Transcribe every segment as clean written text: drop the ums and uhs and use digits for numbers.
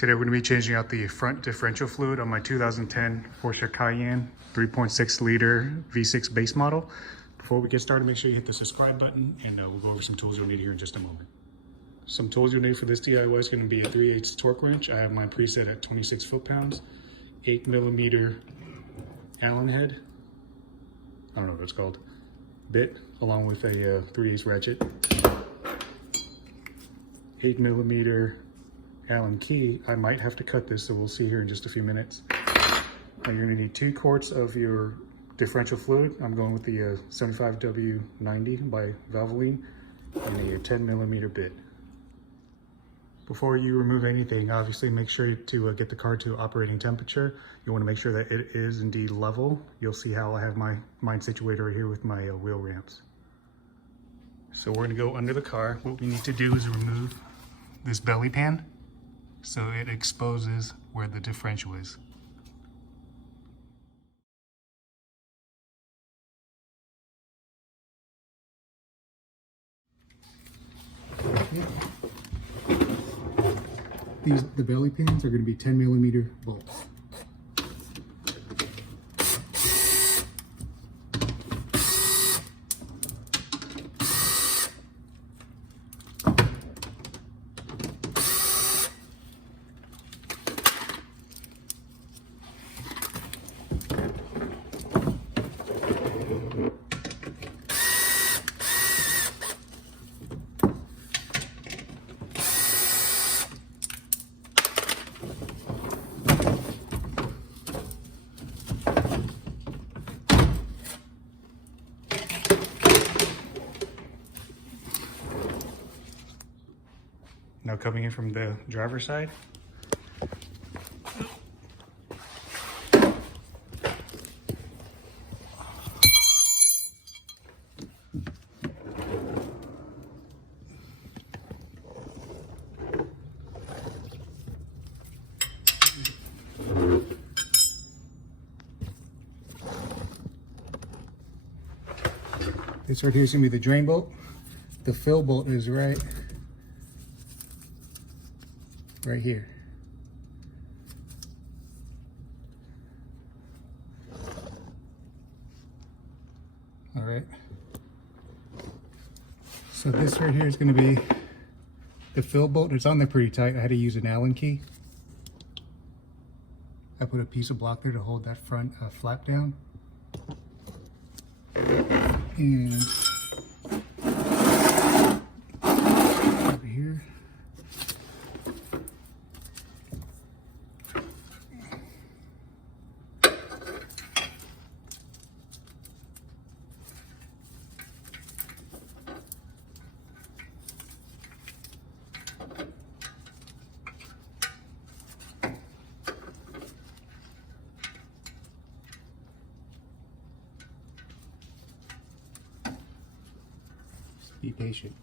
Today we're going to be changing out the front differential fluid on my 2010 Porsche Cayenne 3.6 liter V6 base model. Before we get started, make sure you hit the subscribe button, and we'll go over some tools you'll need here in just a moment. Some tools you'll need for this DIY is going to be a 3/8 torque wrench. I have mine preset at 26 foot-pounds, 8mm Allen head, I don't know what it's called, bit, along with a 3/8 ratchet, 8mm Allen key. I might have to cut this, so we'll see here in just a few minutes. And you're going to need 2 quarts of your differential fluid. I'm going with the 75W90 by Valvoline, and a 10mm bit. Before you remove anything, obviously make sure to get the car to operating temperature. You want to make sure that it is indeed level. You'll see how I have mine situated right here with my wheel ramps. So we're going to go under the car. What we need to do is remove this belly pan so it exposes where the differential is. The belly pans are going to be 10mm bolts. Now coming in from the driver's side, this right here is going to be the drain bolt. The fill bolt is right here. All right. So this right here is going to be the fill bolt. It's on there pretty tight. I had to use an Allen key. I put a piece of block there to hold that front flap down. And over here. Be patient.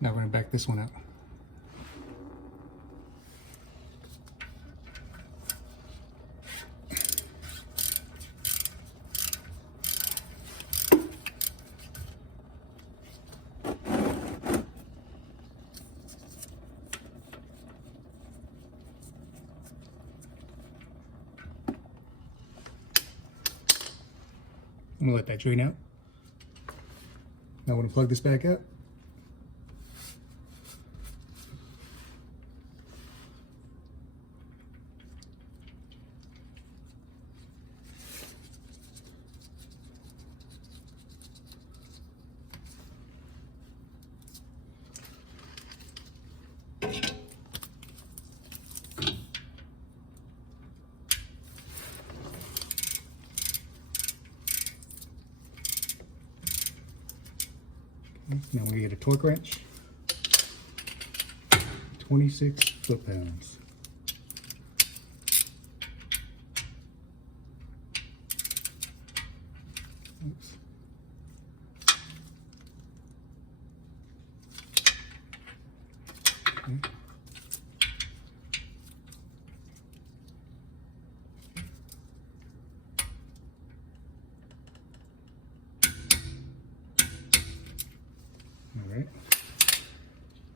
Now we're going to back this one out. I'm going to let that drain out. Now I'm going to plug this back up. Now we get a torque wrench, 26 foot-pounds. Oops. Okay. All right.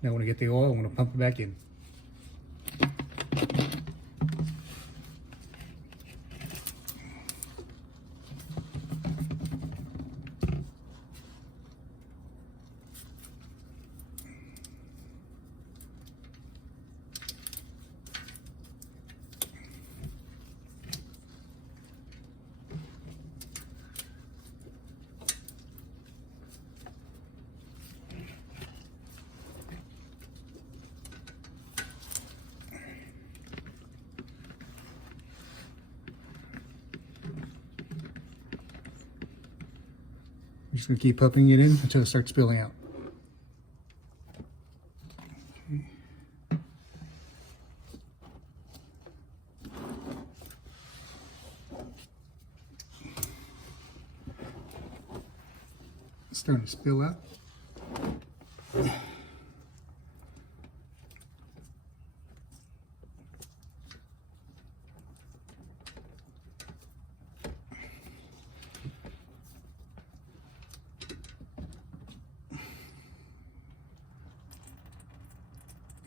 Now when I get the oil, I'm going to pump it back in. I'm just going to keep pumping it in until it starts spilling out. Okay. It's starting to spill out.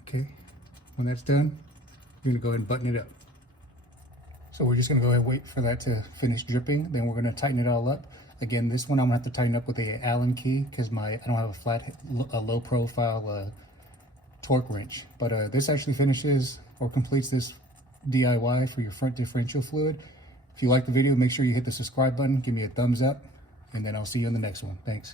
Okay, when that's done, you're gonna go ahead and button it up. So we're just gonna go ahead and wait for that to finish dripping. Then we're gonna tighten it all up. Again, this one I'm gonna have to tighten up with a Allen key because I don't have a low profile torque wrench. But this actually finishes or completes this DIY for your front differential fluid. If you like the video, make sure you hit the subscribe button, give me a thumbs up, and then I'll see you in the next one. Thanks.